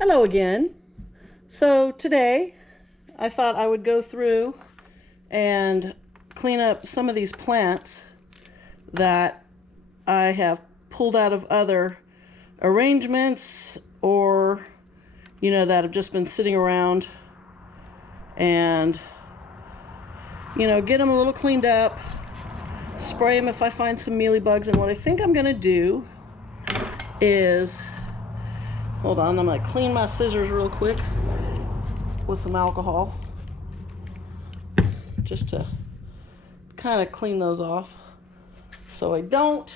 Hello again. So today I thought I would go through and clean up some of these plants that I have pulled out of other arrangements, or that have just been sitting around, and get them a little cleaned up, spray them if I find some mealybugs. And what I think I'm gonna do is, hold on, I'm gonna clean my scissors real quick with some alcohol just to kind of clean those off so I don't,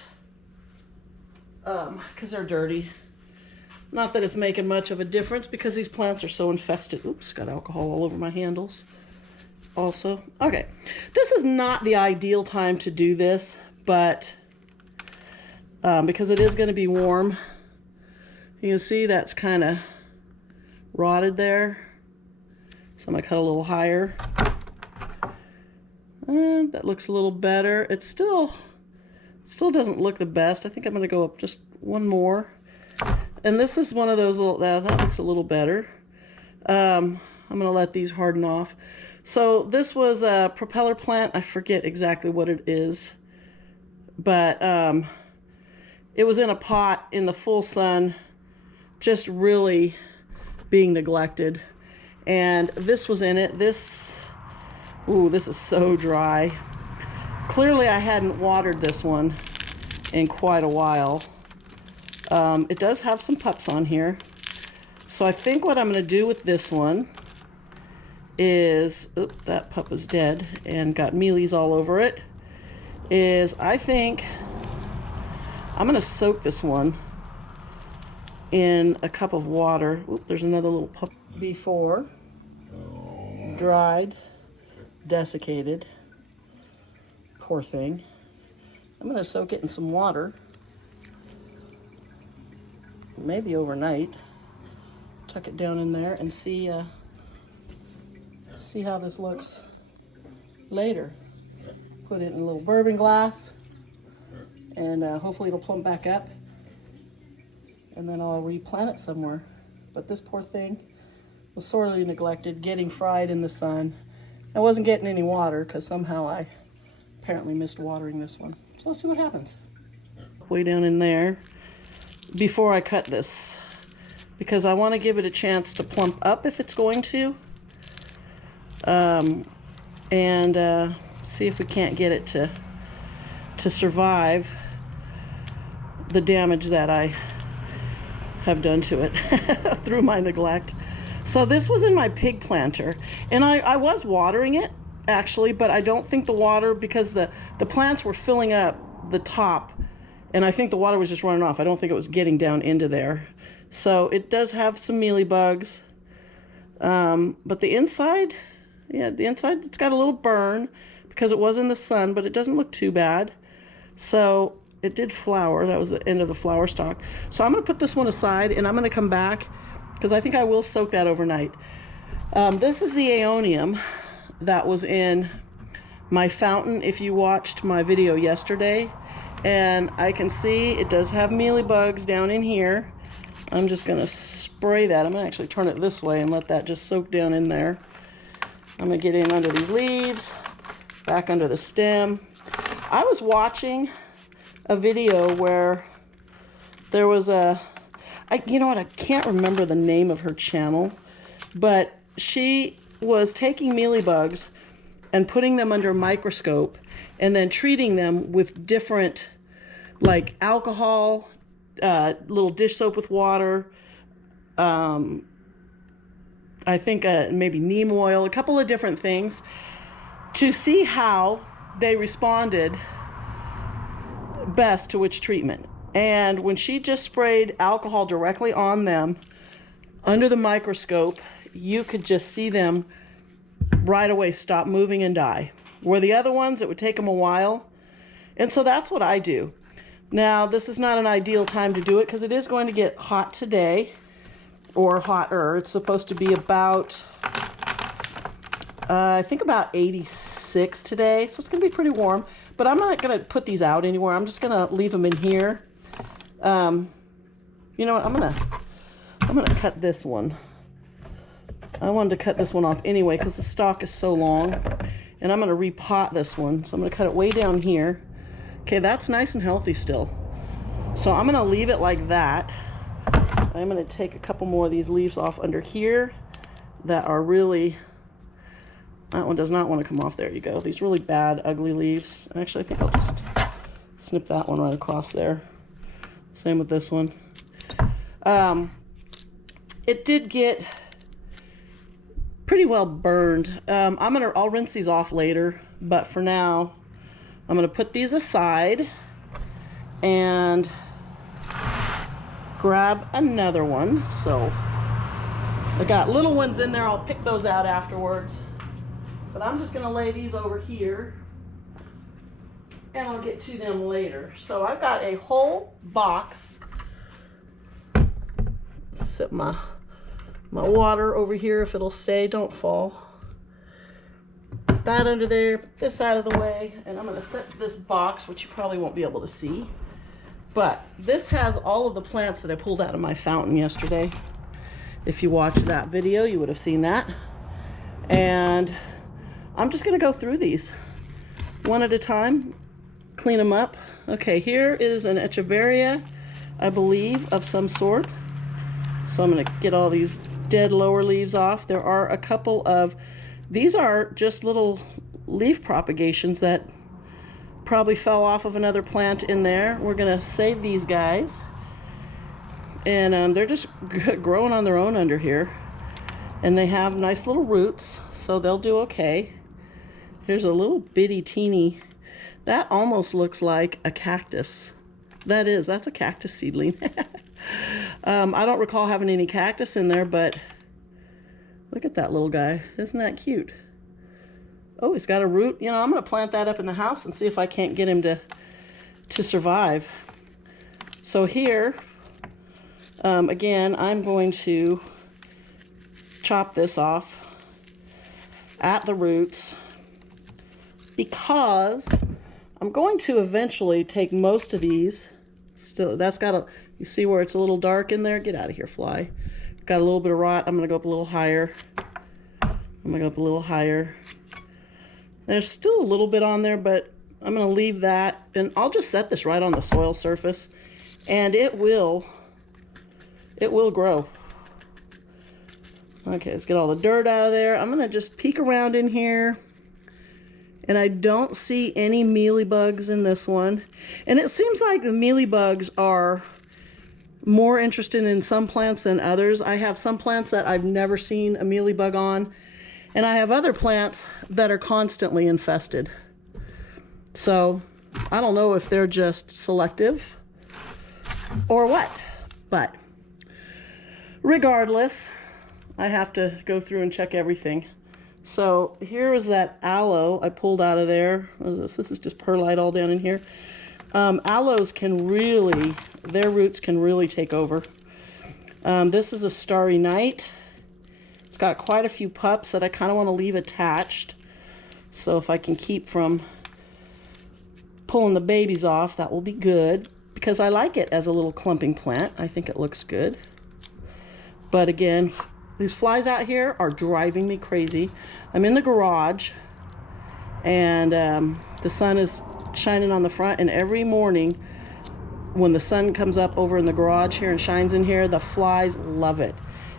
because they're dirty. Not that it's making much of a difference because these plants are so infested. Oops, got alcohol all over my handles also. Okay, this is not the ideal time to do this, but because it is going to be warm. You can see that's kind of rotted there. So I'm going to cut a little higher. And that looks a little better. It still doesn't look the best. I think I'm going to go up just one more. And this is one of those little, that looks a little better. I'm going to let these harden off. So this was a propeller plant. I forget exactly what it is. But it was in a pot in the full sun, just really being neglected. And this was in it. This is so dry. Clearly I hadn't watered this one in quite a while. It does have some pups on here. So I think what I'm going to do with this one is, oops, that pup is dead and got mealies all over it, is I think I'm going to soak this one in a cup of water. Oop, there's another little pup. Before dried, desiccated. Poor thing. I'm going to soak it in some water, maybe overnight. Tuck it down in there and see how this looks later. Put it in a little bourbon glass, and hopefully it'll plump back up, and then I'll replant it somewhere. But this poor thing was sorely neglected, getting fried in the sun. I wasn't getting any water because somehow I apparently missed watering this one. So let's see what happens. Way down in there before I cut this, because I want to give it a chance to plump up if it's going to, and see if we can't get it to survive the damage that I have done to it through my neglect. So this was in my pig planter, and I was watering it actually, but I don't think the water, because the plants were filling up the top, and I think the water was just running off. I don't think it was getting down into there. So it does have some mealybugs, but the inside, it's got a little burn because it was in the sun, but it doesn't look too bad. So it did flower. That was the end of the flower stalk. So I'm going to put this one aside, and I'm going to come back because I think I will soak that overnight. This is the aeonium that was in my fountain, if you watched my video yesterday. And I can see it does have mealybugs down in here. I'm just going to spray that. I'm going to actually turn it this way and let that just soak down in there. I'm going to get in under these leaves, back under the stem. I was watching a video where there was I can't remember the name of her channel, but she was taking mealybugs and putting them under a microscope and then treating them with different, like alcohol, little dish soap with water, I think maybe neem oil, a couple of different things, to see how they responded best to which treatment. And when she just sprayed alcohol directly on them under the microscope, you could just see them right away stop moving and die. Where the other ones, it would take them a while. And so that's what I do. Now, this is not an ideal time to do it because it is going to get hot today, or hotter. It's supposed to be about, I think about 86 today. So it's going to be pretty warm. But I'm not going to put these out anywhere. I'm just going to leave them in here. You know what? I'm I'm gonna cut this one. I wanted to cut this one off anyway because the stalk is so long, and I'm gonna repot this one. So I'm gonna cut it way down here. Okay, that's nice and healthy still. So I'm gonna leave it like that. I'm gonna take a couple more of these leaves off under here that are really, that one does not want to come off. There you go. These really bad, ugly leaves. Actually, I think I'll just snip that one right across there. Same with this one. It did get pretty well burned. I'll rinse these off later, but for now, I'm gonna put these aside and grab another one. So I got little ones in there. I'll pick those out afterwards, but I'm just gonna lay these over here and I'll get to them later. So I've got a whole box. Set my water over here if it'll stay, don't fall. That under there, put this out of the way, and I'm gonna set this box, which you probably won't be able to see, but this has all of the plants that I pulled out of my fountain yesterday. If you watched that video, you would have seen that. And I'm just gonna go through these one at a time, clean them up. Okay, here is an echeveria, I believe, of some sort. So I'm gonna get all these dead lower leaves off. There are a couple of, these are just little leaf propagations that probably fell off of another plant in there. We're gonna save these guys. And they're just growing on their own under here. And they have nice little roots, so they'll do okay. Here's a little bitty teeny, that almost looks like a cactus. That's a cactus seedling. I don't recall having any cactus in there, but look at that little guy. Isn't that cute? Oh, he's got a root. You know, I'm gonna plant that up in the house and see if I can't get him to survive. So here, again, I'm going to chop this off at the roots because I'm going to eventually take most of these. Still, that's got a, you see where it's a little dark in there? Get out of here, fly. Got a little bit of rot. I'm gonna go up a little higher. I'm gonna go up a little higher. There's still a little bit on there, but I'm gonna leave that, and I'll just set this right on the soil surface, and it will grow. Okay, let's get all the dirt out of there. I'm gonna just peek around in here, and I don't see any mealybugs in this one. And it seems like the mealybugs are more interested in some plants than others. I have some plants that I've never seen a mealybug on, and I have other plants that are constantly infested. So I don't know if they're just selective or what, but regardless, I have to go through and check everything. So here is that aloe I pulled out of there. What is this? This is just perlite all down in here. Aloes can really, their roots can really take over. This is a Starry Night. It's got quite a few pups that I kind of want to leave attached. So if I can keep from pulling the babies off, that will be good, because I like it as a little clumping plant. I think it looks good. But again, these flies out here are driving me crazy. I'm in the garage, and the sun is shining on the front, and every morning when the sun comes up over in the garage here and shines in here, the flies love it.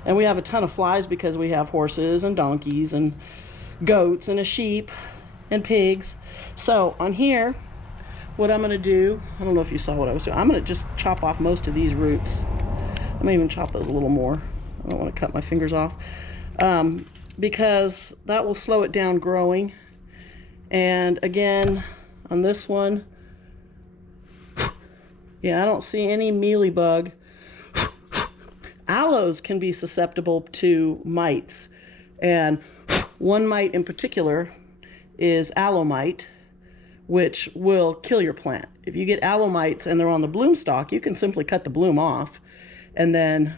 And we have a ton of flies because we have horses and donkeys and goats and a sheep and pigs. So on here, what I'm gonna do, I don't know if you saw what I was doing, I'm gonna just chop off most of these roots. I may even chop those a little more. I don't want to cut my fingers off, because that will slow it down growing. And again, on this one, yeah, I don't see any mealybug. Aloes can be susceptible to mites, and one mite in particular is aloe mite, which will kill your plant. If you get aloe mites and they're on the bloom stalk, you can simply cut the bloom off, and then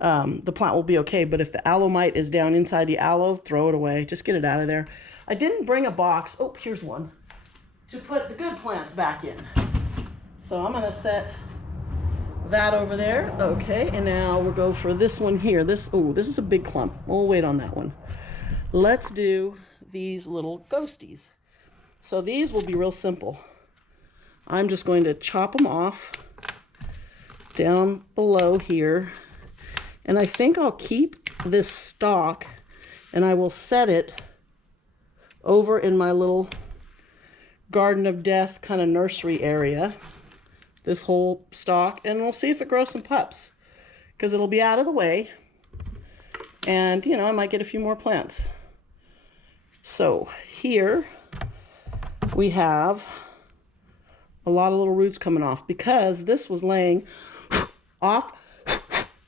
the plant will be okay. But if the aloe mite is down inside the aloe, throw it away. Just get it out of there. I didn't bring a box. Oh, here's one to put the good plants back in. So I'm gonna set that over there. Okay, and now we'll go for this one here. This is a big clump. We'll wait on that one. Let's do these little ghosties. So these will be real simple. I'm just going to chop them off down below here. And I think I'll keep this stalk and I will set it over in my little Garden of Death kind of nursery area. This whole stalk, and we'll see if it grows some pups, because it'll be out of the way. And, you know, I might get a few more plants. So here we have a lot of little roots coming off because this was laying off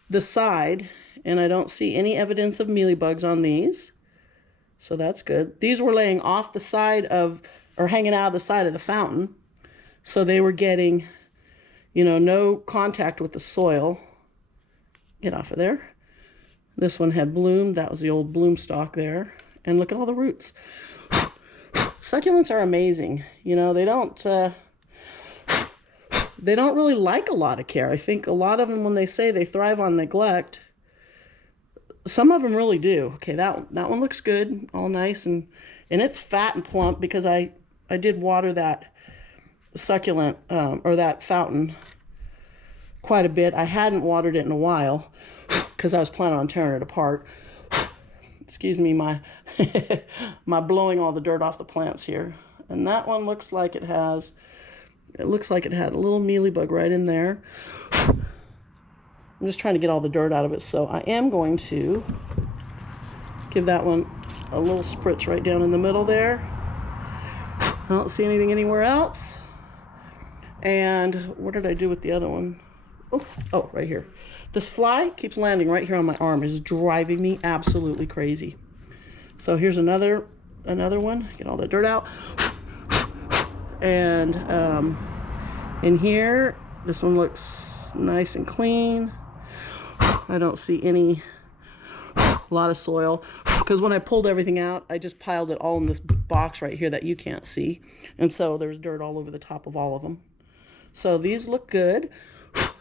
the side, and I don't see any evidence of mealybugs on these. So that's good. These were laying off the side of, or hanging out of the side of the fountain. So they were getting, you know, no contact with the soil. Get off of there. This one had bloomed. That was the old bloom stalk there. And look at all the roots. Succulents are amazing. You know, they don't really like a lot of care. I think a lot of them, when they say they thrive on neglect, some of them really do. Okay, that one looks good, all nice, and it's fat and plump because I did water that succulent or that fountain quite a bit. I hadn't watered it in a while because I was planning on tearing it apart. Excuse me, my my blowing all the dirt off the plants here. And that one looks like it had a little mealybug right in there. I'm just trying to get all the dirt out of it, so I am going to give that one a little spritz right down in the middle there. I don't see anything anywhere else. And what did I do with the other one? Oh, right here. This fly keeps landing right here on my arm. It's driving me absolutely crazy. So here's another one. Get all the dirt out. And in here, this one looks nice and clean. I don't see a lot of soil, because when I pulled everything out, I just piled it all in this box right here that you can't see. And so there's dirt all over the top of all of them. So these look good.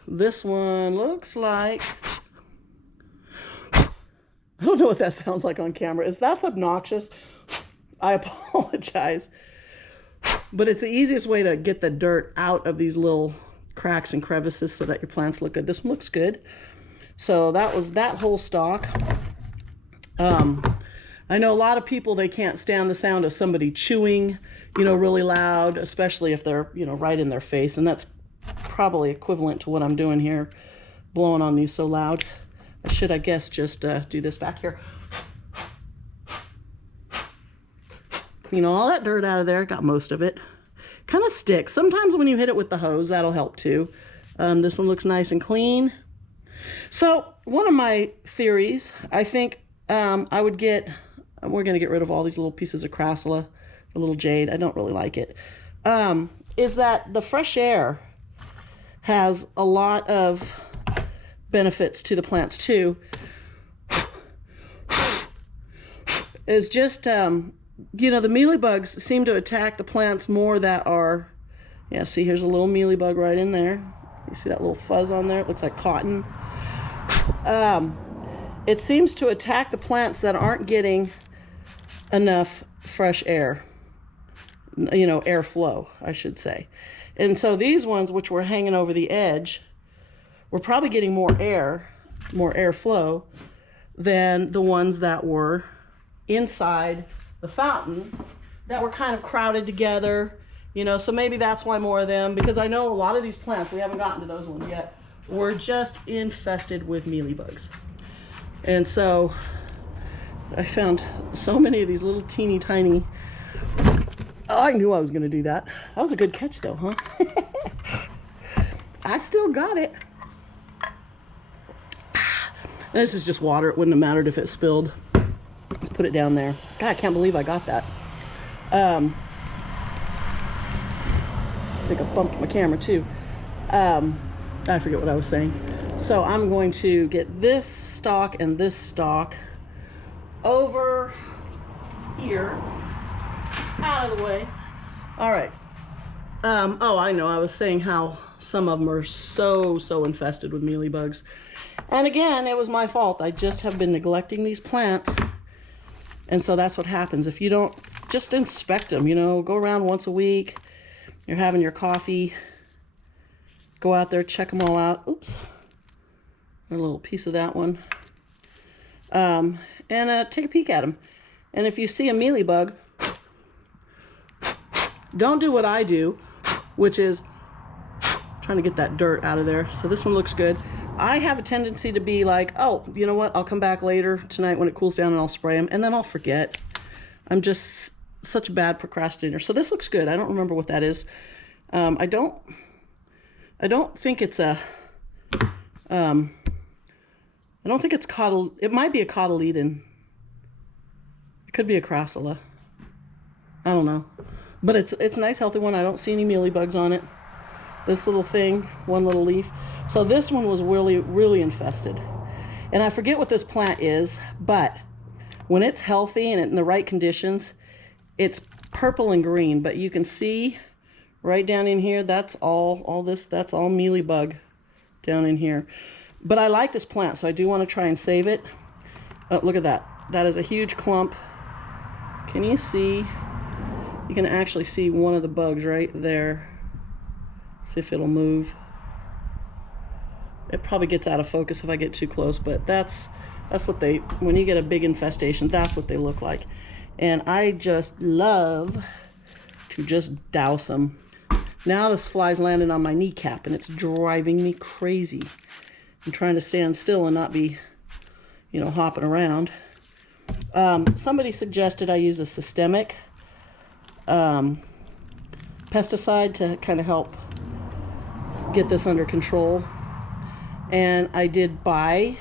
This one looks like, I don't know what that sounds like on camera. If that's obnoxious, I apologize. But it's the easiest way to get the dirt out of these little cracks and crevices so that your plants look good. This one looks good. So that was that whole stalk. I know a lot of people, they can't stand the sound of somebody chewing, you know, really loud, especially if they're, you know, right in their face. And that's probably equivalent to what I'm doing here, blowing on these so loud. I should, I guess, just do this back here. Clean all that dirt out of there. Got most of it. Kind of sticks. Sometimes when you hit it with the hose, that'll help too. This one looks nice and clean. So one of my theories, I think we're going to get rid of all these little pieces of crassula, the little jade. I don't really like it. Is that the fresh air has a lot of benefits to the plants too. Is just, you know, the mealybugs seem to attack the plants more that are, yeah, see, here's a little mealybug right in there. You see that little fuzz on there? It looks like cotton. It seems to attack the plants that aren't getting enough fresh air, you know, airflow, I should say. And so these ones, which were hanging over the edge, were probably getting more airflow than the ones that were inside the fountain that were kind of crowded together, you know. So maybe that's why more of them, because I know a lot of these plants, we haven't gotten to those ones yet, were just infested with mealybugs. And so I found so many of these little teeny tiny, oh, I knew I was going to do that. That was a good catch though, huh? I still got it. And this is just water. It wouldn't have mattered if it spilled. Let's put it down there. God, I can't believe I got that. I think I bumped my camera too. I forget what I was saying. So I'm going to get this stalk and this stalk over here, out of the way. All right. Oh, I know. I was saying how some of them are so infested with mealybugs. And again, it was my fault. I just have been neglecting these plants. And so that's what happens. If you don't, just inspect them, you know, go around once a week. You're having your coffee. Go out there, check them all out. Oops. A little piece of that one. And take a peek at them. And if you see a mealybug, don't do what I do, which is trying to get that dirt out of there. So this one looks good. I have a tendency to be like, oh, you know what? I'll come back later tonight when it cools down and I'll spray them, and then I'll forget. I'm just such a bad procrastinator. So this looks good. I don't remember what that is. I don't think it's a, I don't think it's it might be a cotyledon. It could be a crassula. I don't know. But it's a nice healthy one. I don't see any mealybugs on it. This little thing, one little leaf. So this one was really infested. And I forget what this plant is, but when it's healthy and in the right conditions, it's purple and green. But you can see right down in here, that's all that's all mealybug down in here. But I like this plant, so I do want to try and save it. Oh, look at that. That is a huge clump. Can you see? You can actually see one of the bugs right there. See if it'll move. It probably gets out of focus if I get too close, but that's what they, when you get a big infestation, that's what they look like. And I just love to just douse them. Now this fly's landing on my kneecap and it's driving me crazy. I'm trying to stand still and not be, you know, hopping around. Somebody suggested I use a systemic pesticide to kind of help get this under control. And I did buy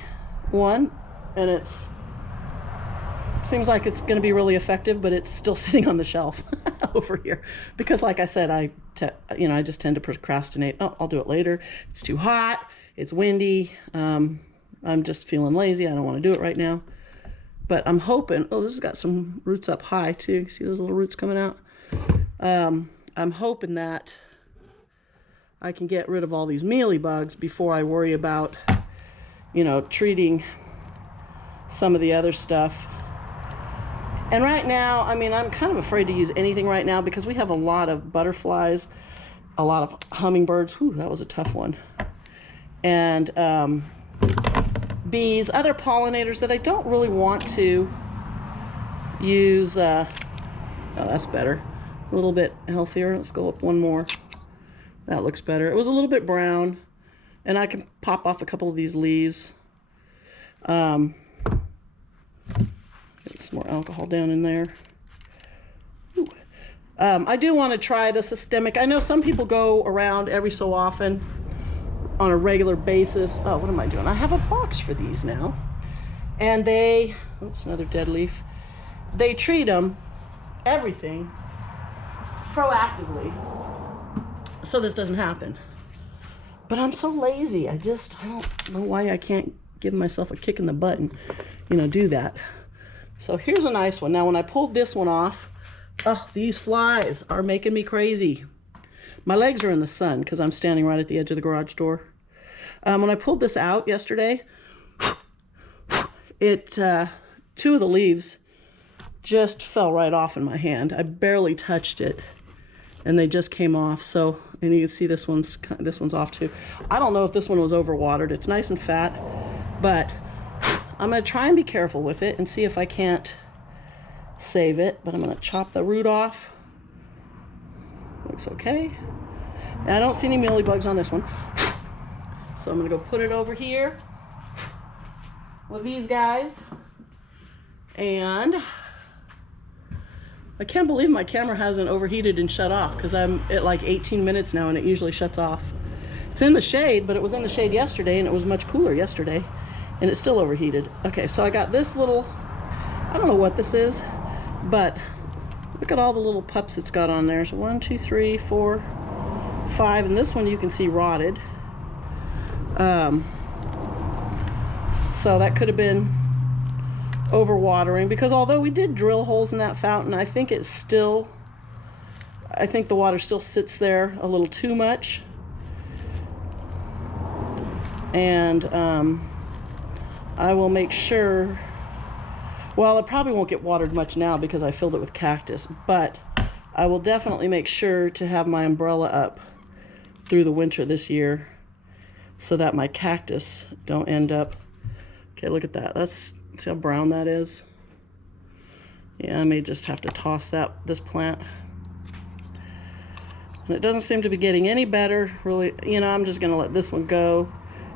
one, and it seems like it's going to be really effective, but it's still sitting on the shelf over here because, like I said, I just tend to procrastinate. Oh, I'll do it later. It's too hot. It's windy. I'm just feeling lazy. I don't want to do it right now. But I'm hoping. Oh, this has got some roots up high too. See those little roots coming out? I'm hoping that I can get rid of all these mealybugs before I worry about, you know, treating some of the other stuff. And right now, I mean, I'm kind of afraid to use anything right now because we have a lot of butterflies, a lot of hummingbirds. Whew, that was a tough one. And bees, other pollinators that I don't really want to use. Oh, that's better. A little bit healthier. Let's go up one more. That looks better. It was a little bit brown, and I can pop off a couple of these leaves. Get some more alcohol down in there. I do want to try the systemic. I know some people go around every so often on a regular basis. Oh, what am I doing? I have a box for these now. And they, oops, another dead leaf. They treat them, everything, proactively, so this doesn't happen. But I'm so lazy. I don't know why I can't give myself a kick in the butt and, you know, do that. So here's a nice one. Now, when I pulled this one off, oh, these flies are making me crazy. My legs are in the sun because I'm standing right at the edge of the garage door. When I pulled this out yesterday, two of the leaves just fell right off in my hand. I barely touched it, and they just came off. So, and you can see this one's off too. I don't know if this one was overwatered. It's nice and fat, but I'm gonna try and be careful with it and see if I can't save it. But I'm gonna chop the root off. Looks okay. And I don't see any mealybugs on this one. So I'm gonna go put it over here with these guys. And I can't believe my camera hasn't overheated and shut off because I'm at like 18 minutes now and it usually shuts off. It's in the shade, but it was in the shade yesterday and it was much cooler yesterday and it's still overheated. Okay, so I got this little, I don't know what this is, but look at all the little pups it's got on there. So 1, 2, 3, 4, 5, and this one you can see rotted. So that could have been overwatering because although we did drill holes in that fountain, I think the water still sits there a little too much. And I will make sure, well, it probably won't get watered much now because I filled it with cactus, but I will definitely make sure to have my umbrella up through the winter this year so that my cactus don't end up, okay, look at that. See how brown that is? Yeah, I may just have to toss this plant. And it doesn't seem to be getting any better, really. You know, I'm just gonna let this one go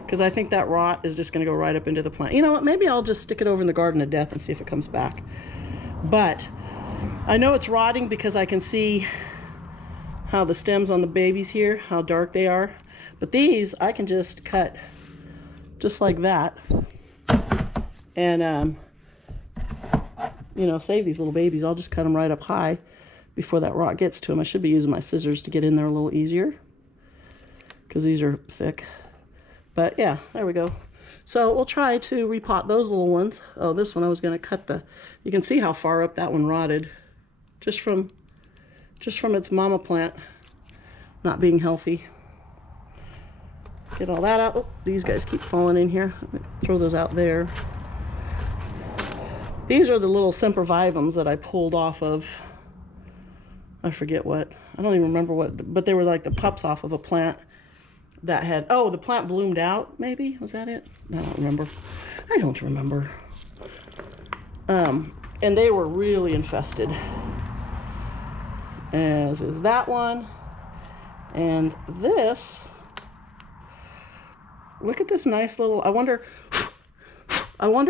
because I think that rot is just gonna go right up into the plant. You know what, maybe I'll just stick it over in the garden of death and see if it comes back. But I know it's rotting because I can see how the stems on the babies here, how dark they are. But these, I can just cut just like that. And, you know, save these little babies. I'll just cut them right up high before that rot gets to them. I should be using my scissors to get in there a little easier because these are thick. But yeah, there we go. So we'll try to repot those little ones. Oh, this one I was going to cut you can see how far up that one rotted just from its mama plant not being healthy. Get all that out. Oh, these guys keep falling in here. Let me throw those out there. These are the little sempervivums that I pulled off of, I forget what. I don't even remember what, but they were like the pups off of a plant that had, oh, the plant bloomed out, maybe? Was that it? I don't remember. I don't remember. And they were really infested, as is that one. And this, look at this nice little, I wonder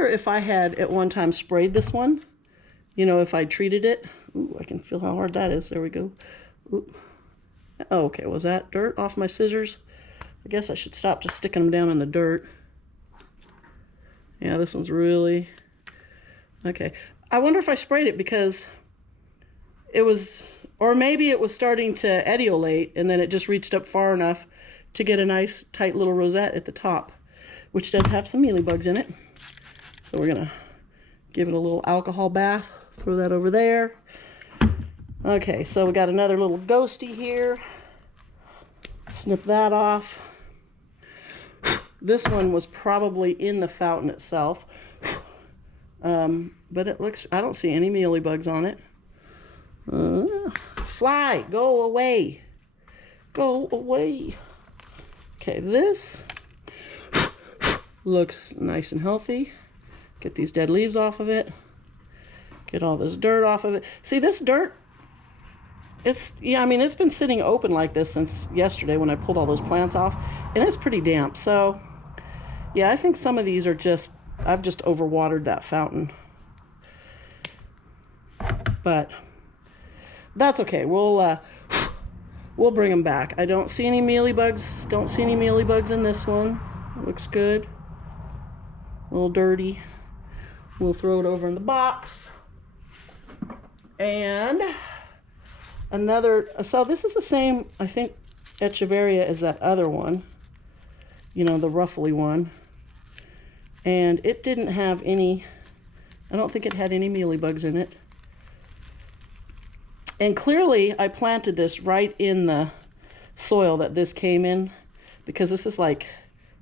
if I had at one time sprayed this one, you know, if I treated it. Ooh, I can feel how hard that is. There we go. Ooh. Oh, okay, was that dirt off my scissors? I guess I should stop just sticking them down in the dirt. Yeah, this one's really, okay. I wonder if I sprayed it because it was, or maybe it was starting to etiolate and then it just reached up far enough to get a nice tight little rosette at the top, which does have some mealybugs in it. So we're gonna give it a little alcohol bath, throw that over there. Okay, so we got another little ghosty here. Snip that off. This one was probably in the fountain itself. But it looks, I don't see any mealybugs on it. Fly, go away. Go away. Okay, this looks nice and healthy. Get these dead leaves off of it. Get all this dirt off of it. See, this dirt, yeah, I mean, it's been sitting open like this since yesterday when I pulled all those plants off, and it's pretty damp. So, yeah, I think some of these are just, I've just overwatered that fountain. But that's okay. We'll bring them back. I don't see any mealybugs. Don't see any mealybugs in this one. It looks good. A little dirty. We'll throw it over in the box. And another, so this is the same, I think, Echeveria as that other one. You know, the ruffly one. And it didn't have any, I don't think it had any mealybugs in it. And clearly I planted this right in the soil that this came in, because this is like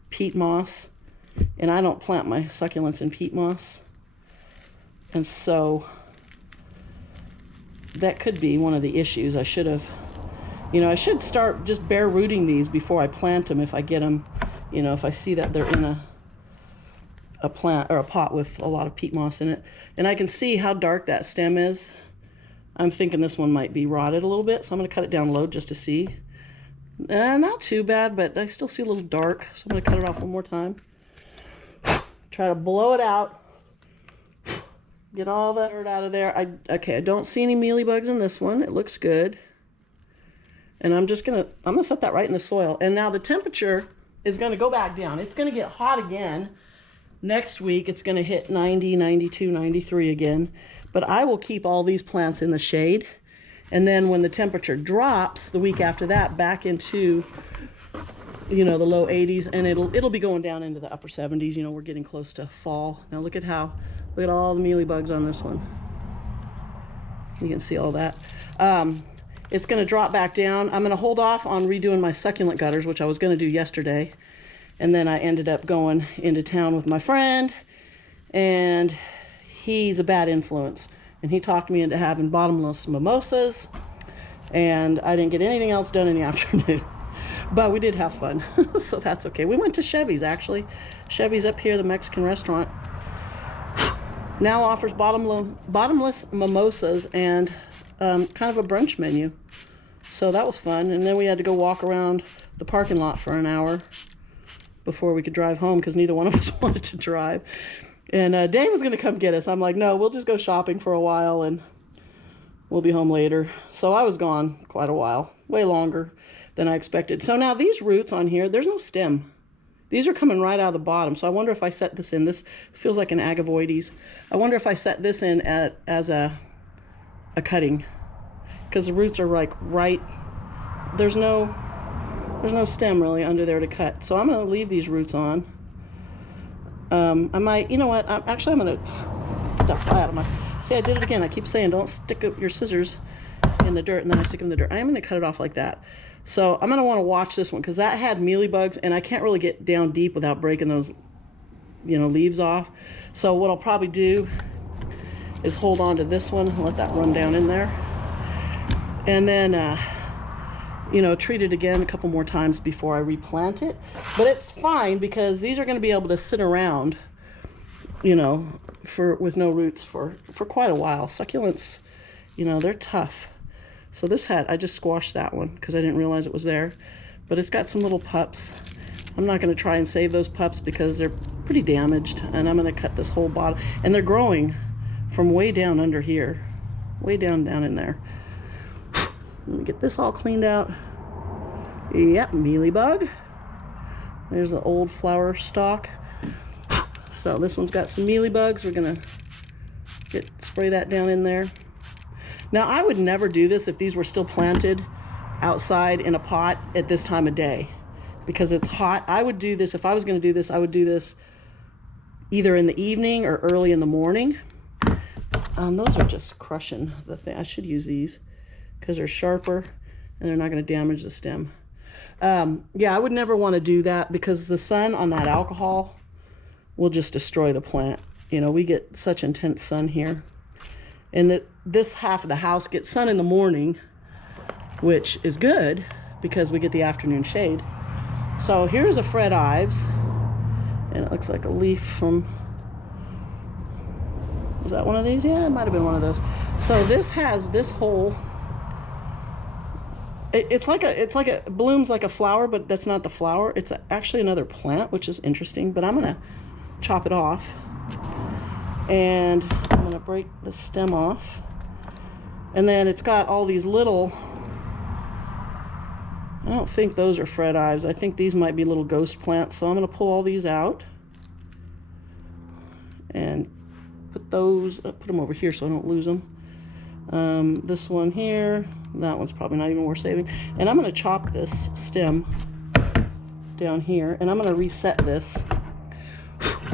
peat moss, and I don't plant my succulents in peat moss. And so that could be one of the issues. I should have, you know, I should start just bare rooting these before I plant them if I get them, you know, if I see that they're in a plant or a pot with a lot of peat moss in it. And I can see how dark that stem is. I'm thinking this one might be rotted a little bit, so I'm going to cut it down low just to see. Not too bad, but I still see a little dark, so I'm going to cut it off one more time. Try to blow it out. Get all the dirt out of there. Okay, I don't see any mealybugs in this one. It looks good. And I'm gonna set that right in the soil. And now the temperature is gonna go back down. It's gonna get hot again. Next week, it's gonna hit 90, 92, 93 again. But I will keep all these plants in the shade. And then when the temperature drops, the week after that, back into, you know, the low 80s, and it'll be going down into the upper 70s. You know, we're getting close to fall. Now look at all the mealybugs on this one. You can see all that. It's gonna drop back down. I'm gonna hold off on redoing my succulent gutters, which I was gonna do yesterday. And then I ended up going into town with my friend, and he's a bad influence. And he talked me into having bottomless mimosas, and I didn't get anything else done in the afternoon. But we did have fun, so that's okay. We went to Chevy's, actually. Chevy's up here, the Mexican restaurant, now offers bottomless mimosas and kind of a brunch menu. So that was fun. And then we had to go walk around the parking lot for an hour before we could drive home, because neither one of us wanted to drive. And Dave was going to come get us. I'm like, no, we'll just go shopping for a while and we'll be home later. So I was gone quite a while, way longer than I expected. So now these roots on here, there's no stem. These are coming right out of the bottom. So I wonder if I set this in. This feels like an agavoides. I wonder if I set this in as a cutting, because the roots are like right, there's no stem really under there to cut. So I'm going to leave these roots on. I might, you know what, I'm going to get that fly out of my, see, I did it again. I keep saying don't stick up your scissors in the dirt, and then I stick them in the dirt. I am going to cut it off like that. So I'm going to want to watch this one, because that had mealybugs, and I can't really get down deep without breaking those, leaves off. So what I'll probably do is hold on to this one and let that run down in there. And then, treat it again a couple more times before I replant it. But it's fine, because these are going to be able to sit around, with no roots for quite a while. Succulents, they're tough. So I just squashed that one because I didn't realize it was there. But it's got some little pups. I'm not going to try and save those pups because they're pretty damaged. And I'm going to cut this whole bottom. And they're growing from way down under here. Way down in there. Let me get this all cleaned out. Yep, mealybug. There's the old flower stalk. So this one's got some mealybugs. We're going to spray that down in there. Now, I would never do this if these were still planted outside in a pot at this time of day, because it's hot. I would do this, if I was going to do this, I would do this either in the evening or early in the morning. Those are just crushing the thing. I should use these because they're sharper and they're not going to damage the stem. Yeah, I would never want to do that, because the sun on that alcohol will just destroy the plant. We get such intense sun here. And this half of the house gets sun in the morning, which is good because we get the afternoon shade. So here's a Fred Ives, and it looks like a leaf from, was that one of these? Yeah, it might have been one of those. So this has this whole, it blooms like a flower, but that's not the flower. It's actually another plant, which is interesting, but I'm going to chop it off. And I'm going to break the stem off. And then it's got all these little, I don't think those are Fred Ives. I think these might be little ghost plants. So I'm going to pull all these out and put them over here so I don't lose them. This one here, that one's probably not even worth saving. And I'm going to chop this stem down here, and I'm going to reset this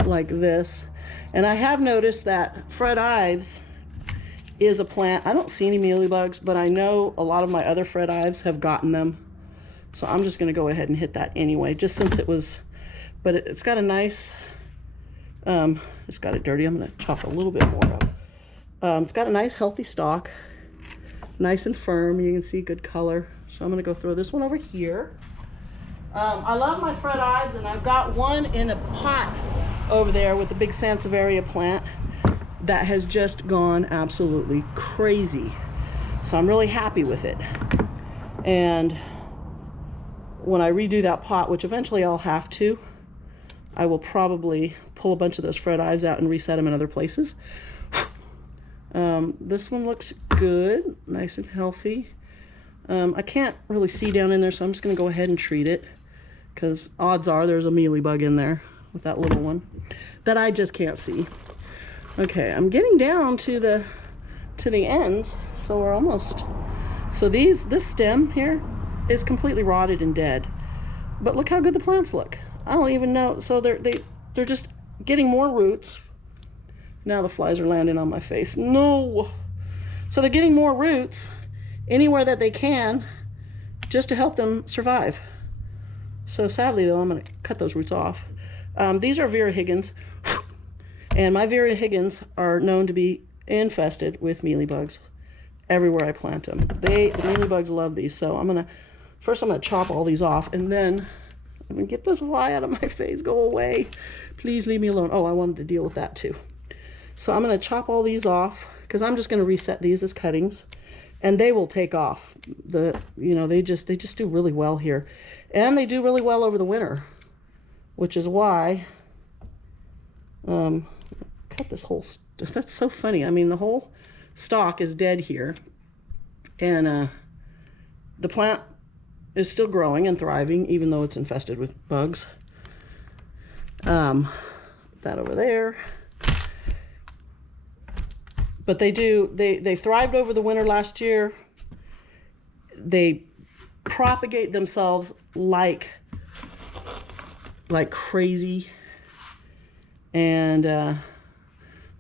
like this. And I have noticed that Fred Ives is a plant. I don't see any mealybugs, but I know a lot of my other Fred Ives have gotten them. So I'm just going to go ahead and hit that anyway, just since it was, but it's got a nice, it's got it dirty. I'm going to chop a little bit more up. It's got a nice healthy stalk, nice and firm. You can see good color. So I'm going to go throw this one over here. I love my Fred Ives, and I've got one in a pot over there with the big Sansevieria plant that has just gone absolutely crazy. So I'm really happy with it. And when I redo that pot, which eventually I'll have to, I will probably pull a bunch of those Fred Ives out and reset them in other places. This one looks good, nice and healthy. I can't really see down in there, so I'm just going to go ahead and treat it, because odds are there's a mealybug in there with that little one that I just can't see. Okay, I'm getting down to the ends, so we're almost. So this stem here is completely rotted and dead, but look how good the plants look. I don't even know. So they're just getting more roots. Now the flies are landing on my face. No. So they're getting more roots anywhere that they can, just to help them survive. So sadly though, I'm gonna cut those roots off. These are Vera Higgins, and my Vera Higgins are known to be infested with mealybugs everywhere I plant them. The mealybugs love these, so first I'm gonna chop all these off, and then I'm gonna get this fly out of my face. Go away. Please leave me alone. Oh, I wanted to deal with that too. So I'm gonna chop all these off because I'm just gonna reset these as cuttings, and they will take off. They just do really well here, and they do really well over the winter, which is why cut this whole. That's so funny. I mean, the whole stalk is dead here, and the plant is still growing and thriving, even though it's infested with bugs. That over there. But they thrived over the winter last year. They propagate themselves like crazy. And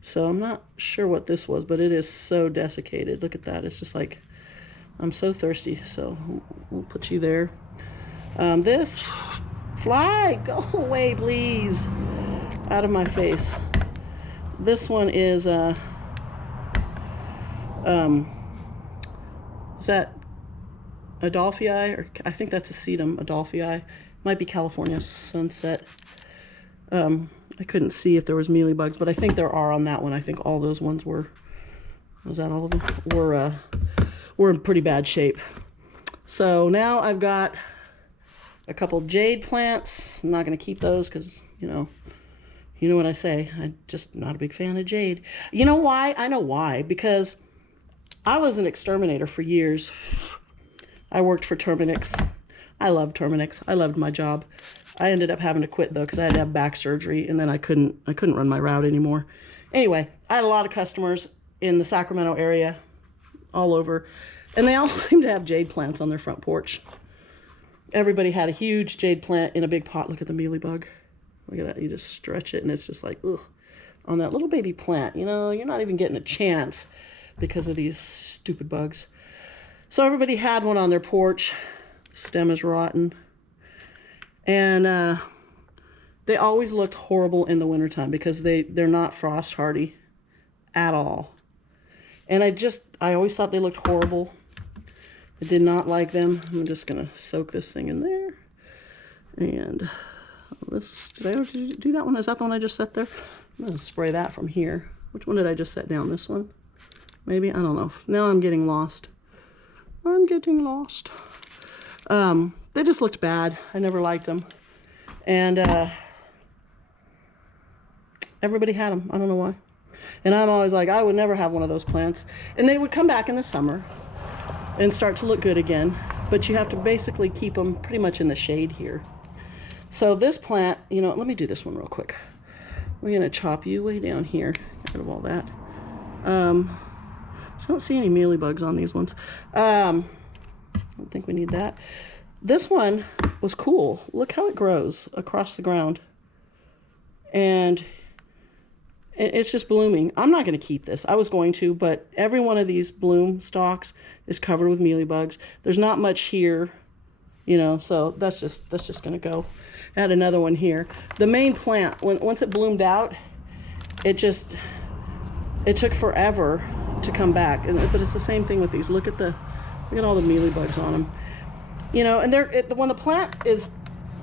so I'm not sure what this was, but it is so desiccated. Look at that. It's just like, I'm so thirsty. So we'll put you there. This fly, go away, please. Out of my face. This one is is that Adolphii, or I think that's a sedum Adolphii. Might be California Sunset. I couldn't see if there was mealybugs, but I think there are on that one. I think all those ones were, was that all of them? Were in pretty bad shape. So now I've got a couple jade plants. I'm not going to keep those because, you know what I say. I'm just not a big fan of jade. You know why? I know why. Because I was an exterminator for years. I worked for Terminix. I loved Terminix. I loved my job. I ended up having to quit though because I had to have back surgery, and then I couldn't run my route anymore. Anyway, I had a lot of customers in the Sacramento area, all over, and they all seemed to have jade plants on their front porch. Everybody had a huge jade plant in a big pot. Look at the mealybug. Look at that. You just stretch it and it's just like, ugh. On that little baby plant, you're not even getting a chance because of these stupid bugs. So everybody had one on their porch. Stem is rotten. And they always looked horrible in the wintertime because they're not frost hardy at all. And I always thought they looked horrible. I did not like them. I'm just going to soak this thing in there. And did I already do that one? Is that the one I just set there? I'm going to spray that from here. Which one did I just set down? This one? Maybe? I don't know. Now I'm getting lost. I'm getting lost. They just looked bad. I never liked them. And everybody had them. I don't know why. And I'm always like, I would never have one of those plants. And they would come back in the summer and start to look good again. But you have to basically keep them pretty much in the shade here. So this plant, let me do this one real quick. We're going to chop you way down here. Get rid of all that. I don't see any mealybugs on these ones. I don't think we need that. This one was cool. Look how it grows across the ground. And it's just blooming. I'm not going to keep this. I was going to, but every one of these bloom stalks is covered with mealybugs. There's not much here, so that's just going to go. Add another one here. The main plant, once it bloomed out, it took forever to come back. But it's the same thing with these. Look at all the mealybugs on them. And when the plant is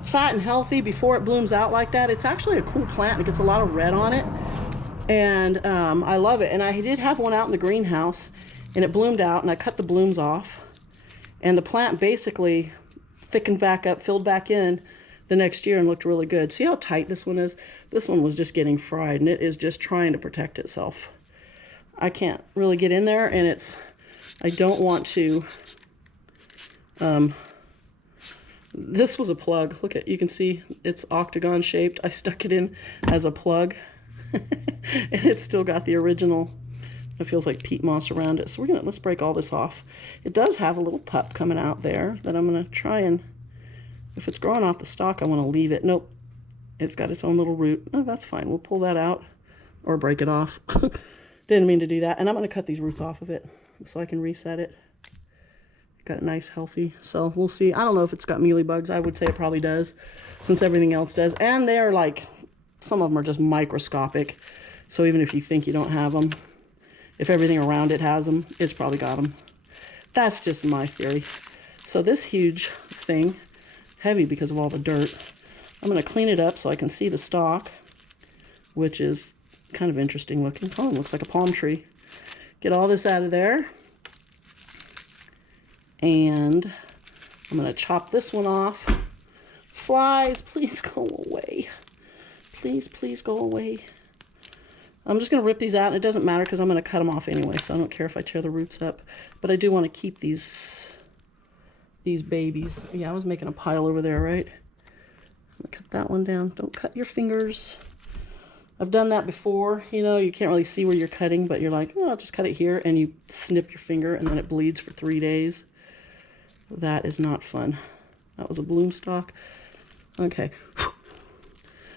fat and healthy before it blooms out like that, it's actually a cool plant. It gets a lot of red on it. And I love it. And I did have one out in the greenhouse, and it bloomed out, and I cut the blooms off. And the plant basically thickened back up, filled back in the next year and looked really good. See how tight this one is? This one was just getting fried, and it is just trying to protect itself. I can't really get in there, and I don't want to. This was a plug. Look you can see it's octagon shaped. I stuck it in as a plug. And it's still got the original, it feels like peat moss around it. So let's break all this off. It does have a little pup coming out there that I'm gonna try, and if it's growing off the stalk, I want to leave it. Nope, it's got its own little root. Oh, that's fine. We'll pull that out or break it off. Didn't mean to do that. And I'm gonna cut these roots off of it so I can reset it. got nice, healthy. So we'll see. I don't know if it's got mealybugs. I would say it probably does, since everything else does. And they're like, some of them are just microscopic. So even if you think you don't have them, if everything around it has them, it's probably got them. That's just my theory. So this huge thing, heavy because of all the dirt, I'm going to clean it up so I can see the stalk, which is kind of interesting looking. Oh, it looks like a palm tree. Get all this out of there. And I'm going to chop this one off. Flies, please go away. Please, please go away. I'm just going to rip these out. And it doesn't matter because I'm going to cut them off anyway, so I don't care if I tear the roots up. But I do want to keep these babies. Yeah, I was making a pile over there, right? I'm going to cut that one down. Don't cut your fingers. I've done that before. You know, you can't really see where you're cutting, but you're like, oh, I'll just cut it here. And you snip your finger, and then it bleeds for 3 days. That is not fun. That was a bloom stalk. Okay.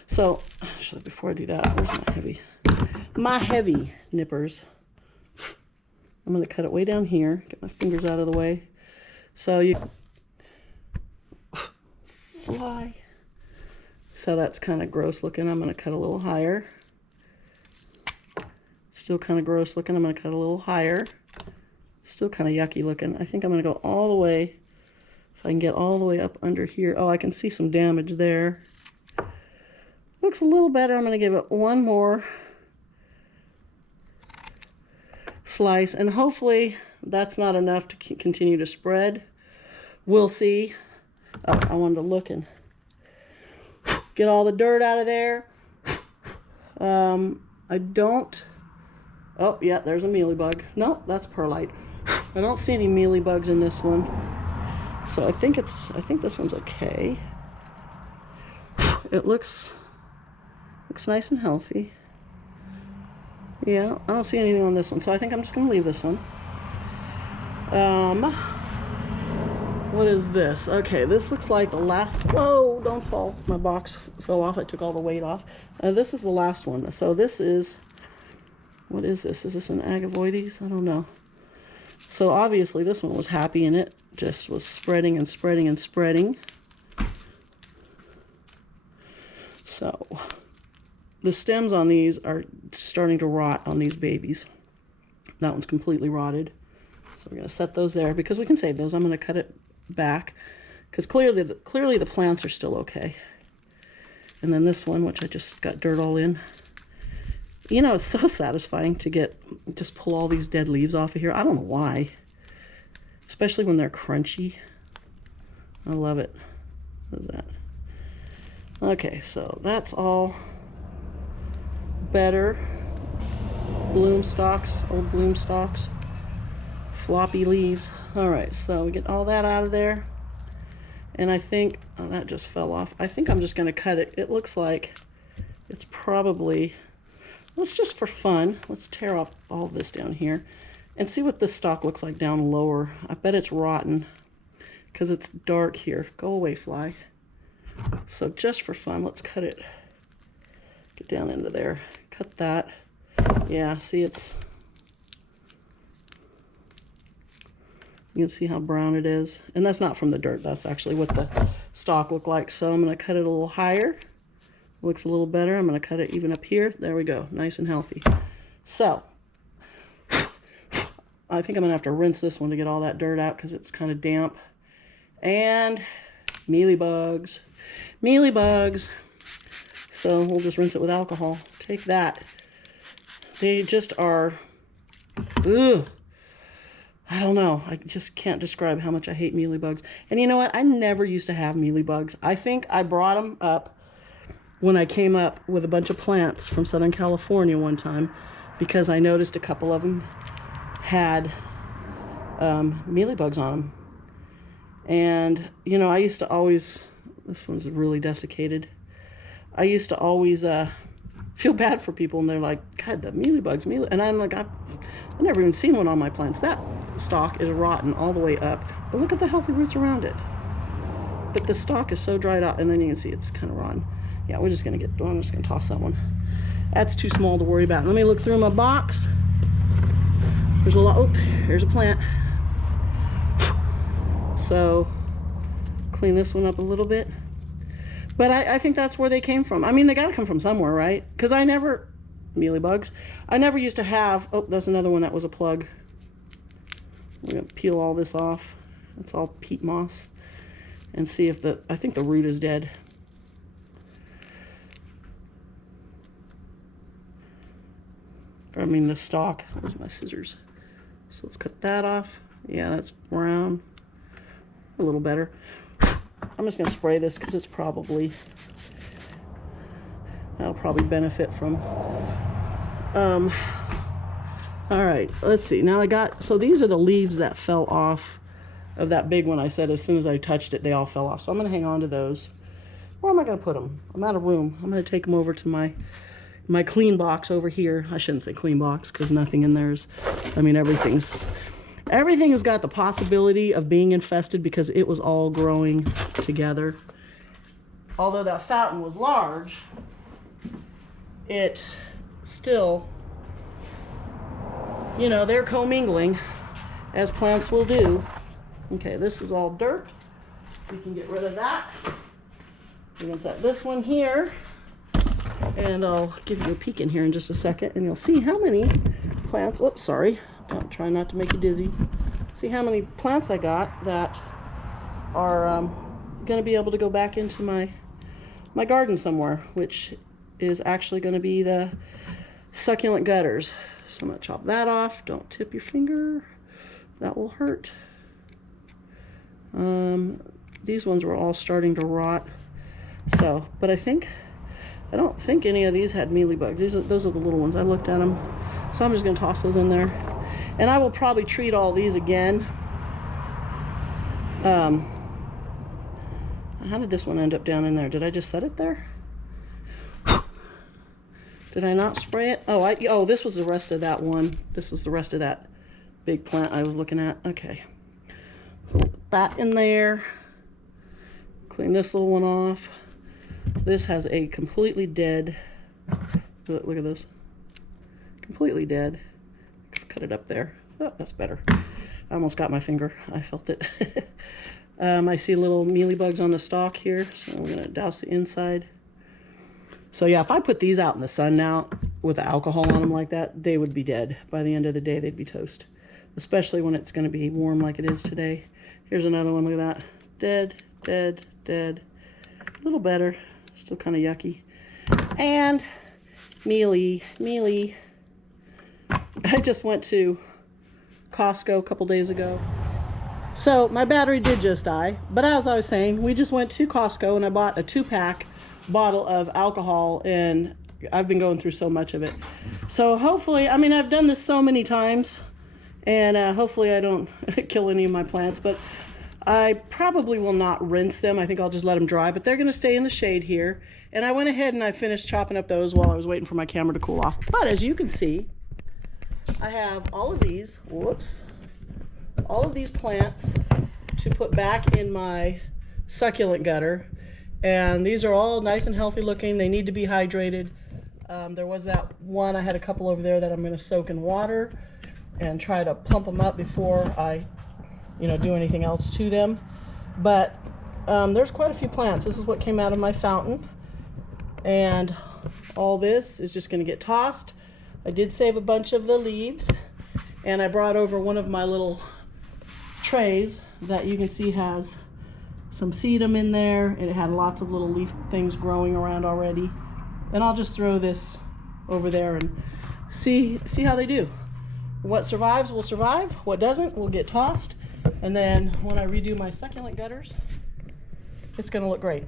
So, actually, before I do that, where's my heavy nippers? I'm going to cut it way down here. Get my fingers out of the way. So you fly. So that's kind of gross looking. I'm going to cut a little higher. Still kind of gross looking. I'm going to cut a little higher. Still kind of yucky looking. I think I'm going to go all the way. If I can get all the way up under here. Oh, I can see some damage there. Looks a little better. I'm going to give it one more slice. And hopefully that's not enough to continue to spread. We'll see. Oh, I wanted to look and get all the dirt out of there. I don't... Oh, yeah, there's a mealybug. No, that's perlite. I don't see any mealybugs in this one. So I think this one's okay. It looks nice and healthy. Yeah, I don't see anything on this one, so I think I'm just gonna leave this one. What is this? Okay, this looks like the last, whoa, don't fall. My box fell off. I took all the weight off. This is the last one. So this is, what is this? Is this an agavoides? I don't know. So obviously this one was happy and it just was spreading and spreading and spreading. So the stems on these are starting to rot on these babies. That one's completely rotted. So we're going to set those there because we can save those. I'm going to cut it back because clearly the plants are still okay. And then this one, which I just got dirt all in. You know, it's so satisfying to just pull all these dead leaves off of here. I don't know why. Especially when they're crunchy. I love it. What is that? Okay, so that's all better. Bloom stalks, old bloom stalks. Floppy leaves. All right, so we get all that out of there. And I think, oh, that just fell off. I think I'm just going to cut it. It looks like it's probably... Let's just for fun, let's tear off all this down here and see what this stalk looks like down lower. I bet it's rotten because it's dark here. Go away, fly. So just for fun, let's cut it. Get down into there. Cut that. Yeah, see it's... You can see how brown it is. And that's not from the dirt. That's actually what the stalk looked like. So I'm going to cut it a little higher. Looks a little better. I'm going to cut it even up here. There we go. Nice and healthy. So, I think I'm going to have to rinse this one to get all that dirt out because it's kind of damp. And mealybugs. Mealybugs. So, we'll just rinse it with alcohol. Take that. They just are... Ugh. I don't know. I just can't describe how much I hate mealybugs. And you know what? I never used to have mealybugs. I think I brought them up when I came up with a bunch of plants from Southern California one time because I noticed a couple of them had mealybugs on them. And, you know, I used to always, this one's really desiccated. I used to always feel bad for people and they're like, God, the mealybugs, and I'm like, I've never even seen one on my plants. That stalk is rotten all the way up, but look at the healthy roots around it. But the stalk is so dried out, and then you can see it's kind of rotten. Yeah, I'm just gonna toss that one. That's too small to worry about. Let me look through my box. There's a lot. Oh, here's a plant. So clean this one up a little bit. But I think that's where they came from. I mean, they gotta come from somewhere, right? Because mealybugs, I never used to have, oh, that's another one that was a plug. We're gonna peel all this off. It's all peat moss. And see if I think the root is dead. I mean the stalk. Where's my scissors? So let's cut that off. Yeah, that's brown. A little better. I'm just gonna spray this because that'll probably benefit from. All right, let's see. Now so these are the leaves that fell off of that big one I said as soon as I touched it, they all fell off. So I'm gonna hang on to those. Where am I gonna put them? I'm out of room. I'm gonna take them over to my clean box over here. I shouldn't say clean box because nothing in there's, I mean, everything has got the possibility of being infested because it was all growing together. Although that fountain was large, it still, you know, they're commingling as plants will do. Okay, this is all dirt. We can get rid of that. We can set this one here. And I'll give you a peek in here in just a second, and you'll see how many plants, oops, sorry, don't try not to make you dizzy. See how many plants I got that are going to be able to go back into my garden somewhere, which is actually going to be the succulent gutters. So I'm going to chop that off. Don't tip your finger. That will hurt. These ones were all starting to rot. So, but I don't think any of these had mealybugs. Those are the little ones. I looked at them. So I'm just going to toss those in there. And I will probably treat all these again. How did this one end up down in there? Did I just set it there? Did I not spray it? Oh, this was the rest of that one. This was the rest of that big plant I was looking at. Okay. So put that in there. Clean this little one off. This has a completely dead, look at this, completely dead. Cut it up there. Oh, that's better. I almost got my finger. I felt it. I see little mealybugs on the stalk here, so I'm going to douse the inside. So yeah, if I put these out in the sun now with the alcohol on them like that, they would be dead. By the end of the day, they'd be toast. Especially when it's going to be warm like it is today. Here's another one. Look at that. Dead, dead, dead. A little better. Still kind of yucky. And mealy. I just went to Costco a couple days ago. So my battery did just die. But as I was saying, we just went to Costco and I bought a 2-pack bottle of alcohol, and I've been going through so much of it. So hopefully, I mean, I've done this so many times, and hopefully I don't kill any of my plants, but I probably will not rinse them. I think I'll just let them dry, but they're going to stay in the shade here. And I went ahead and I finished chopping up those while I was waiting for my camera to cool off. But as you can see, I have all of these, all of these plants to put back in my succulent gutter. And these are all nice and healthy looking. They need to be hydrated. There was that one, I had a couple over there that I'm going to soak in water and try to pump them up before I do anything else to them. But there's quite a few plants. This is what came out of my fountain, and all this is just going to get tossed. I did save a bunch of the leaves, and I brought over one of my little trays that you can see has some sedum in there. It had lots of little leaf things growing around already, and I'll just throw this over there and see how they do. What survives will survive. What doesn't will get tossed. And then when I redo my succulent gutters, it's going to look great.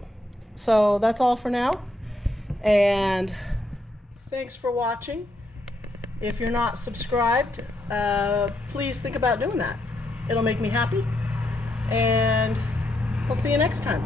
So that's all for now. And thanks for watching. If you're not subscribed, please think about doing that. It'll make me happy. And I'll see you next time.